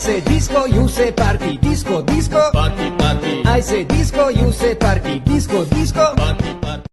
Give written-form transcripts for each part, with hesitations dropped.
say disco, you say party. Disco, disco. Party, party. I say disco, you say party. Disco, disco. Party, party.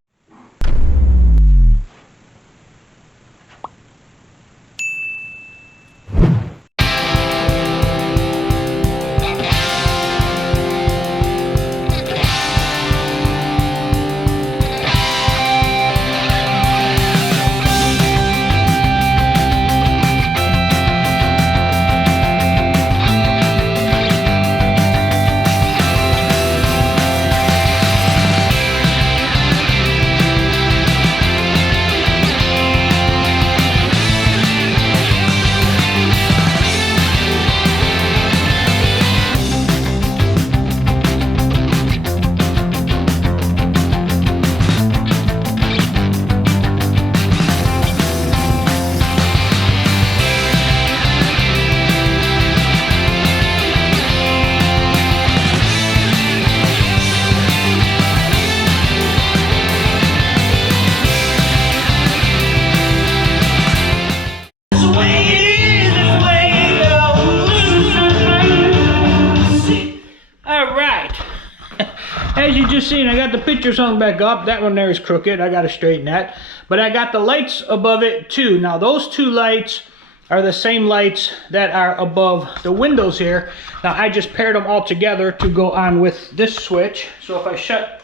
As you just seen, I got the pictures hung back up. That one there is crooked. I got to straighten that. But I got the lights above it too. Now those two lights are the same lights that are above the windows here. Now I just paired them all together to go on with this switch. So if I shut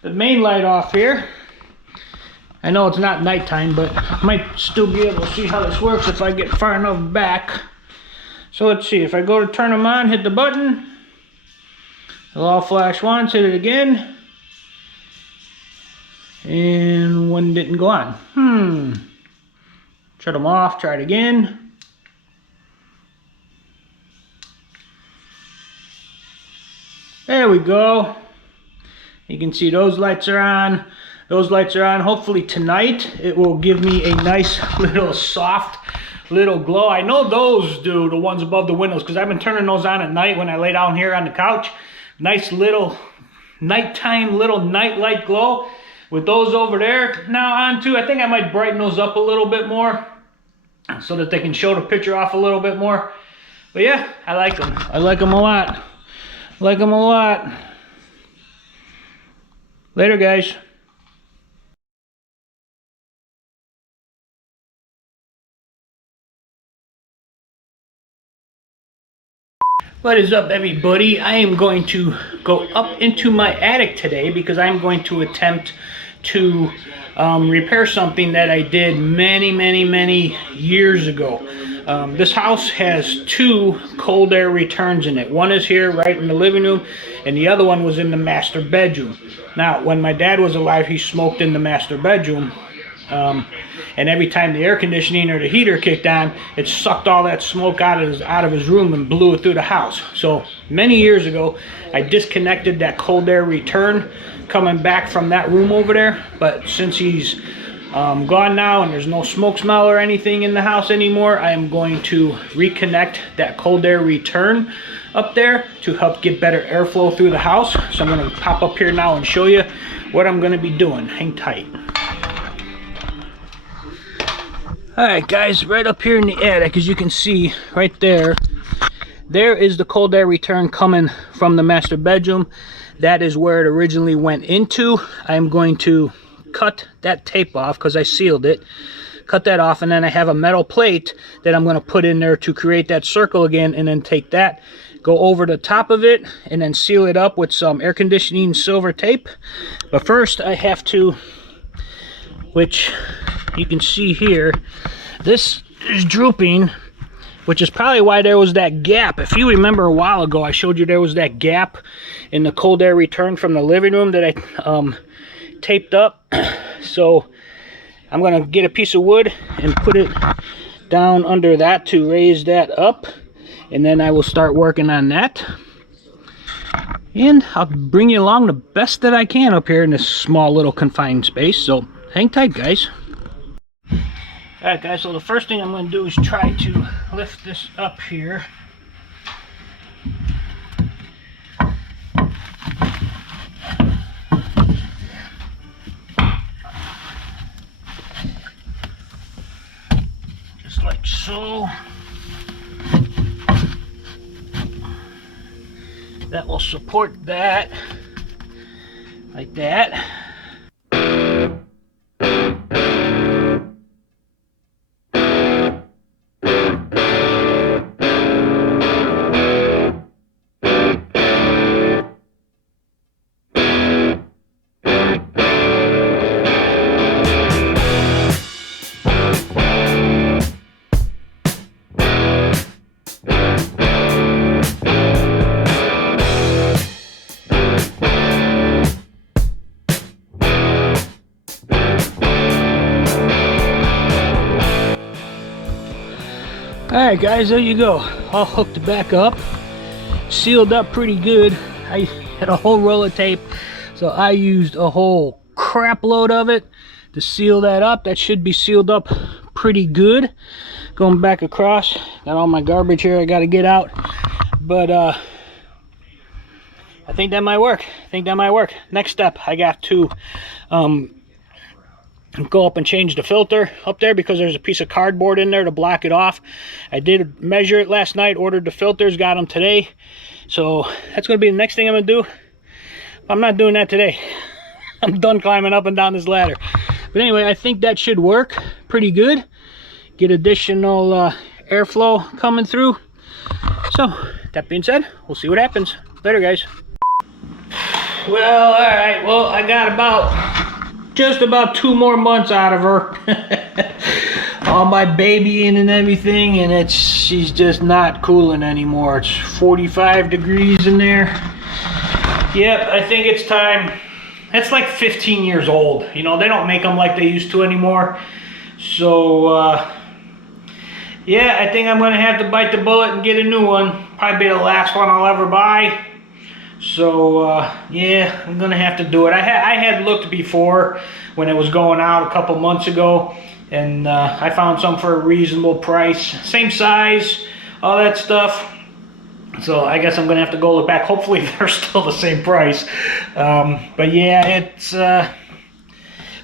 the main light off here, I know it's not nighttime, but I might still be able to see how this works if I get far enough back. So let's see, if I go to turn them on, hit the button, it'll all flash once, hit it again, and one didn't go on. Shut them off, try it again. There we go. You can see those lights are on. Those lights are on. Hopefully tonight it will give me a nice little soft little glow. I know those do, the ones above the windows, because I've been turning those on at night when I lay down here on the couch. Nice little nighttime little night light glow. With those over there now on too, I think I might brighten those up a little bit more so that they can show the picture off a little bit more. But yeah, I like them. I like them a lot. I like them a lot. Later, guys. What is up, everybody? I am going to go up into my attic today because I'm going to attempt to repair something that I did many years ago. This house has two cold air returns in it. One is here right in the living room, and the other one was in the master bedroom. Now, when my dad was alive, he smoked in the master bedroom. And every time the air conditioning or the heater kicked on, it sucked all that smoke out of his room and blew it through the house. So many years ago, I disconnected that cold air return coming back from that room over there. But since he's gone now and there's no smoke smell or anything in the house anymore, I am going to reconnect that cold air return up there to help get better airflow through the house. So I'm going to pop up here now and show you what I'm going to be doing. Hang tight. Alright guys, right up here in the attic, as you can see right there, there is the cold air return coming from the master bedroom. That is where it originally went into. I'm going to cut that tape off because I sealed it. Cut that off, and then I have a metal plate that I'm going to put in there to create that circle again, and then take that, go over the top of it, and then seal it up with some air conditioning silver tape. But first I have to, which you can see here, this is drooping, which is probably why there was that gap. If you remember a while ago, I showed you there was that gap in the cold air return from the living room that I taped up. So I'm gonna get a piece of wood and put it down under that to raise that up, and then I will start working on that. And I'll bring you along the best that I can up here in this small little confined space. So hang tight, guys. Alright guys, so the first thing I'm going to do is try to lift this up here. Just like so. that will support that, like that. Alright guys, there you go. All hooked back up. Sealed up pretty good. I had a whole roll of tape, so I used a whole crap load of it to seal that up. That should be sealed up pretty good. Going back across, got all my garbage here I gotta get out. But I think that might work. Next step, I got to go up and change the filter up there because there's a piece of cardboard in there to block it off. I did measure it last night, ordered the filters, got them today. So that's going to be the next thing I'm going to do. I'm not doing that today. I'm done climbing up and down this ladder. But anyway, I think that should work pretty good. Get additional airflow coming through. So that being said, we'll see what happens. Later guys. Well, all right. Well, I got just about 2 more months out of her. All my babying and everything, and she's just not cooling anymore. It's 45 degrees in there. Yep, I think it's time. It's like 15 years old. You know, they don't make them like they used to anymore. So yeah, I think I'm gonna have to bite the bullet and get a new one. Probably be the last one I'll ever buy. So yeah, I'm gonna have to do it. I had looked before when it was going out a couple months ago, and I found some for a reasonable price, same size, all that stuff. So I guess I'm gonna have to go look back. Hopefully they're still the same price. But yeah, it's the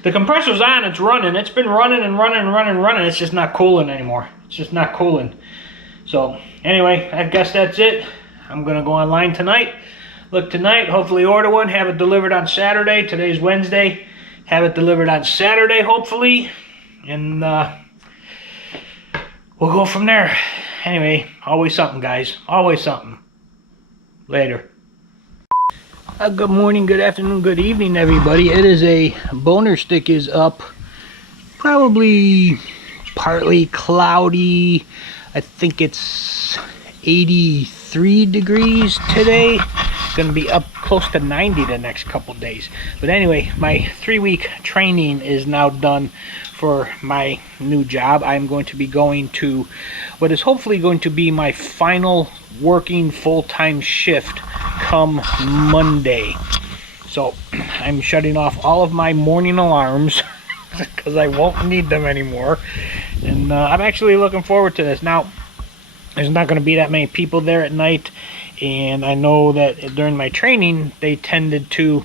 compressor's on, it's running. It's been running and running and running and running. It's just not cooling anymore. It's just not cooling. So anyway, I guess that's it. I'm gonna go online tonight. Look tonight, hopefully order one, have it delivered on Saturday. Today's Wednesday. Have it delivered on Saturday, hopefully. And we'll go from there. Anyway, always something, guys. Always something. Later. Good morning, good afternoon, good evening, everybody. It is a boner stick is up. Probably partly cloudy. I think it's 83 degrees today. Going to be up close to 90 the next couple days. But anyway, my 3-week training is now done for my new job. I'm going to be going to what is hopefully going to be my final working full-time shift come Monday. So I'm shutting off all of my morning alarms because I won't need them anymore. And I'm actually looking forward to this. Now, there's not going to be that many people there at night. And I know that during my training, they tended to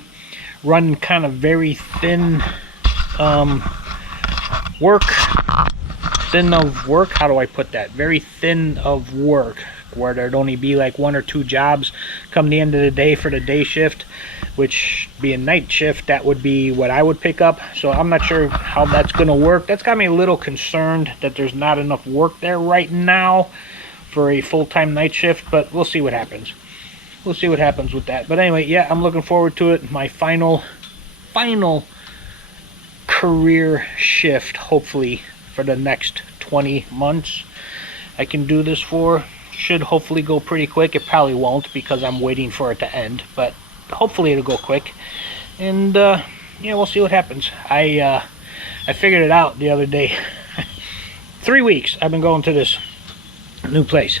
run kind of very thin work. Thin of work? How do I put that? Very thin of work, where there'd only be like 1 or 2 jobs come the end of the day for the day shift, which being night shift, that would be what I would pick up. So I'm not sure how that's going to work. That's got me a little concerned that there's not enough work there right now for a full-time night shift, but we'll see what happens. We'll see what happens with that. But anyway, yeah, I'm looking forward to it. My final career shift, hopefully, for the next 20 months. I can do this for. Should hopefully go pretty quick. It probably won't because I'm waiting for it to end, but hopefully it'll go quick. And yeah, we'll see what happens. I figured it out the other day. 3 weeks I've been going to this new place.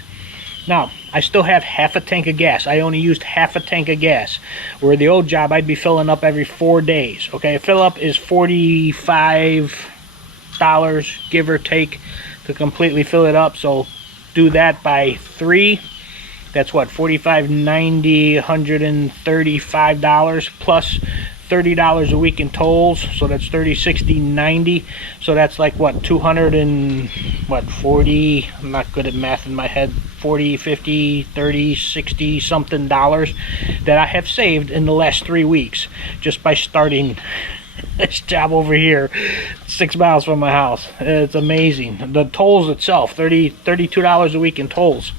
Now, I still have half a tank of gas. I only used half a tank of gas. Where the old job, I'd be filling up every 4 days. Okay, a fill up is $45, give or take, to completely fill it up. So do that by 3. That's what, $45, $90, $135 plus $30 a week in tolls, so that's 30, 60, 90. So that's like what, 200 and what, 40, I'm not good at math in my head, 40, 50, 30, 60 something dollars that I have saved in the last 3 weeks just by starting this job over here 6 miles from my house. It's amazing. The tolls itself, $32 a week in tolls,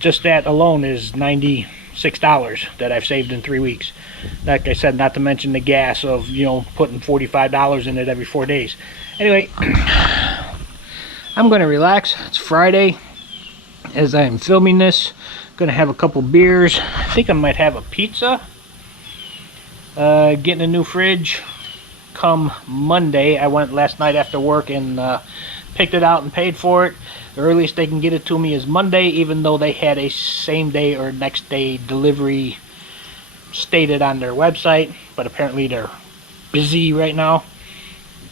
just that alone is $96 that I've saved in 3 weeks. Like I said, not to mention the gas of, you know, putting $45 in it every 4 days. Anyway, I'm going to relax. It's Friday as I am filming this. Going to have a couple beers. I think I might have a pizza. Getting a new fridge come Monday. I went last night after work and picked it out and paid for it. The earliest they can get it to me is Monday, even though they had a same day or next day delivery stated on their website, but apparently they're busy right now.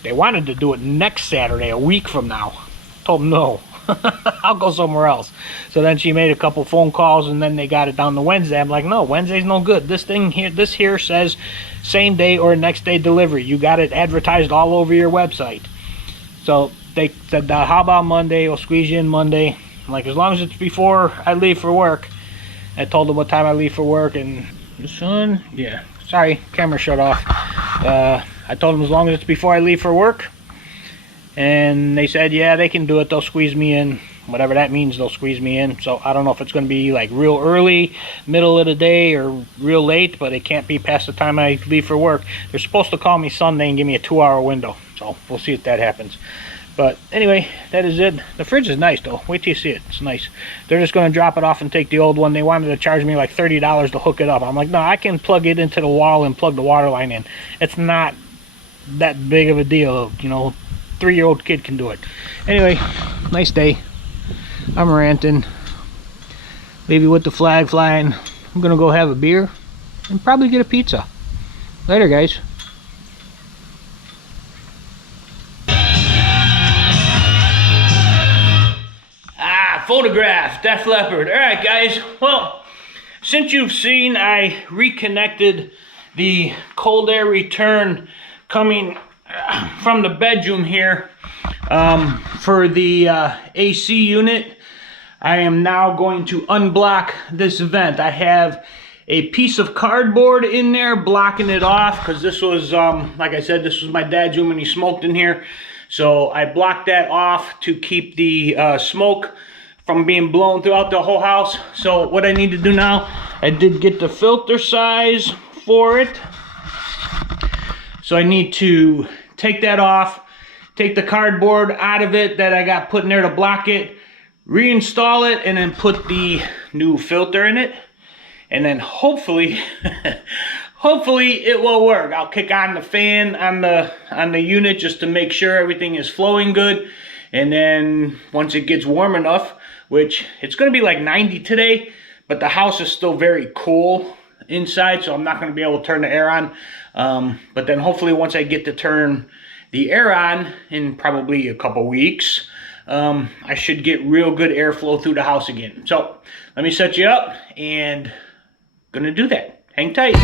They wanted to do it next Saturday, a week from now. Told them no. I'll go somewhere else. So then she made a couple phone calls and then they got it down to Wednesday. I'm like, no, Wednesday's no good. This here says same day or next day delivery. You got it advertised all over your website. So they said, how about Monday? We'll squeeze you in Monday. I'm like, as long as it's before I leave for work. I told them what time I leave for work, and this one, yeah, sorry, camera shut off. I told them as long as it's before I leave for work, and they said, yeah, they can do it. They'll squeeze me in, whatever that means. They'll squeeze me in. So I don't know if it's going to be like real early, middle of the day, or real late, but it can't be past the time I leave for work. They're supposed to call me Sunday and give me a 2-hour window, so we'll see if that happens. But anyway, that is it. The fridge is nice though. Wait till you see it. It's nice. They're just going to drop it off and take the old one. They wanted to charge me like $30 to hook it up. I'm like, no, I can plug it into the wall and plug the water line in. It's not that big of a deal. You know, 3-year-old kid can do it. Anyway, nice day. I'm ranting. Leave you with the flag flying. I'm going to go have a beer and probably get a pizza. Later, guys. Photograph, Def Leppard. Alright guys, well, since you've seen I reconnected the cold air return coming from the bedroom here for the AC unit, I am now going to unblock this vent. I have a piece of cardboard in there blocking it off because this was, like I said, this was my dad's room and he smoked in here. So I blocked that off to keep the smoke from being blown throughout the whole house. So what I need to do now, I did get the filter size for it. So I need to take that off, take the cardboard out of it that I got put in there to block it, reinstall it, and then put the new filter in it. And then hopefully, hopefully it will work. I'll kick on the fan on the unit just to make sure everything is flowing good. And then once it gets warm enough, which it's going to be like 90 today, but the house is still very cool inside, so I'm not going to be able to turn the air on. But then hopefully once I get to turn the air on in probably a couple weeks, I should get real good airflow through the house again. So let me set you up and gonna do that. Hang tight.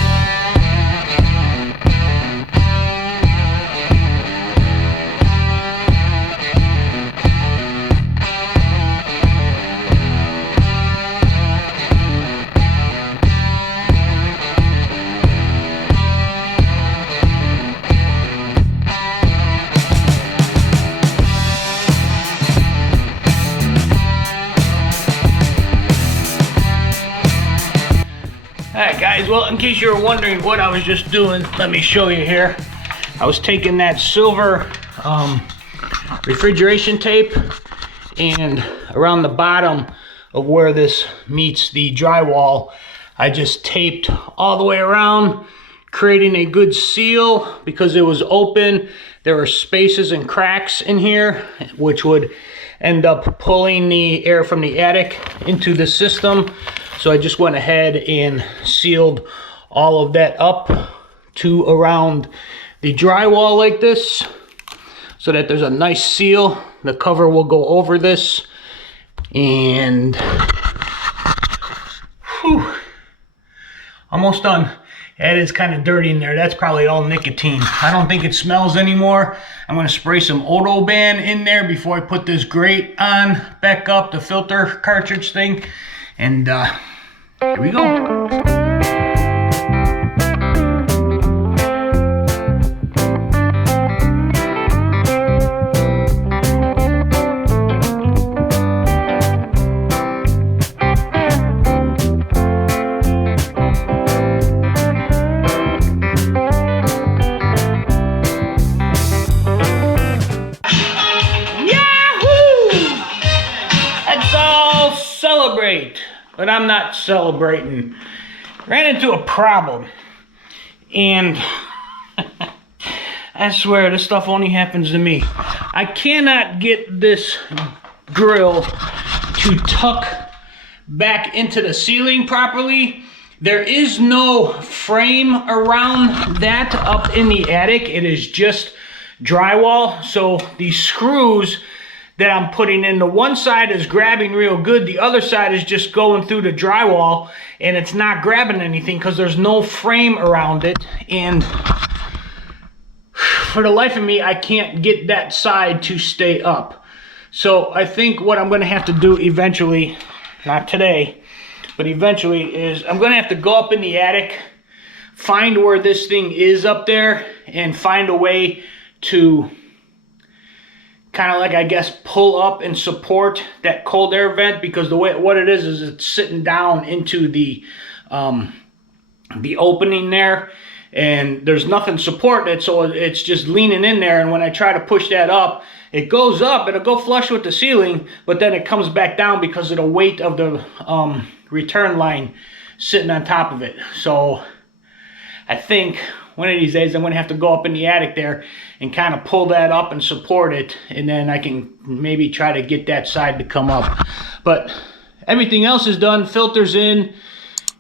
Alright guys, well, in case you were wondering what I was just doing, let me show you here. I was taking that silver refrigeration tape, and around the bottom of where this meets the drywall, I just taped all the way around, creating a good seal because it was open. There were spaces and cracks in here, which would end up pulling the air from the attic into the system. So I just went ahead and sealed all of that up to around the drywall like this, so that there's a nice seal. The cover will go over this, and whew, almost done. It is kind of dirty in there. That's probably all nicotine. I don't think it smells anymore. I'm going to spray some Odoban in there before I put this grate on, back up, the filter cartridge thing. And here we go. But I'm not celebrating. Ran into a problem. And I swear this stuff only happens to me. I cannot get this grill to tuck back into the ceiling properly. There is no frame around that up in the attic. It is just drywall. So these screws that I'm putting in, the one side is grabbing real good, the other side is just going through the drywall, and it's not grabbing anything because there's no frame around it. And for the life of me, I can't get that side to stay up. So I think what I'm going to have to do eventually, not today, but eventually, is I'm going to have to go up in the attic, find where this thing is up there, and find a way to kind of like, I guess, pull up and support that cold air vent, because the way what it is it's sitting down into the opening there, and there's nothing supporting it, so it's just leaning in there. And when I try to push that up, it goes up, it'll go flush with the ceiling, but then it comes back down because of the weight of the return line sitting on top of it. So I think one of these days I'm going to have to go up in the attic there and kind of pull that up and support it, and then I can maybe try to get that side to come up. But everything else is done. Filters in.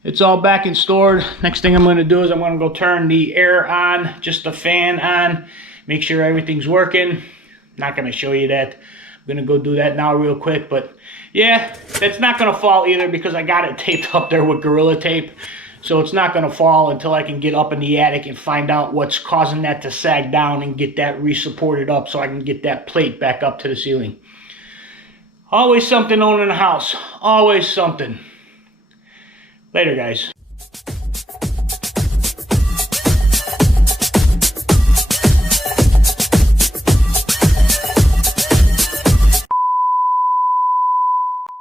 It's all back and stored. Next thing I'm going to do is I'm going to go turn the air on, just the fan on, make sure everything's working. Not going to show you that. I'm going to go do that now real quick. But yeah, it's not going to fall either because I got it taped up there with Gorilla Tape. So it's not going to fall until I can get up in the attic and find out what's causing that to sag down and get that re-supported up so I can get that plate back up to the ceiling. Always something owning a house. Always something. Later, guys.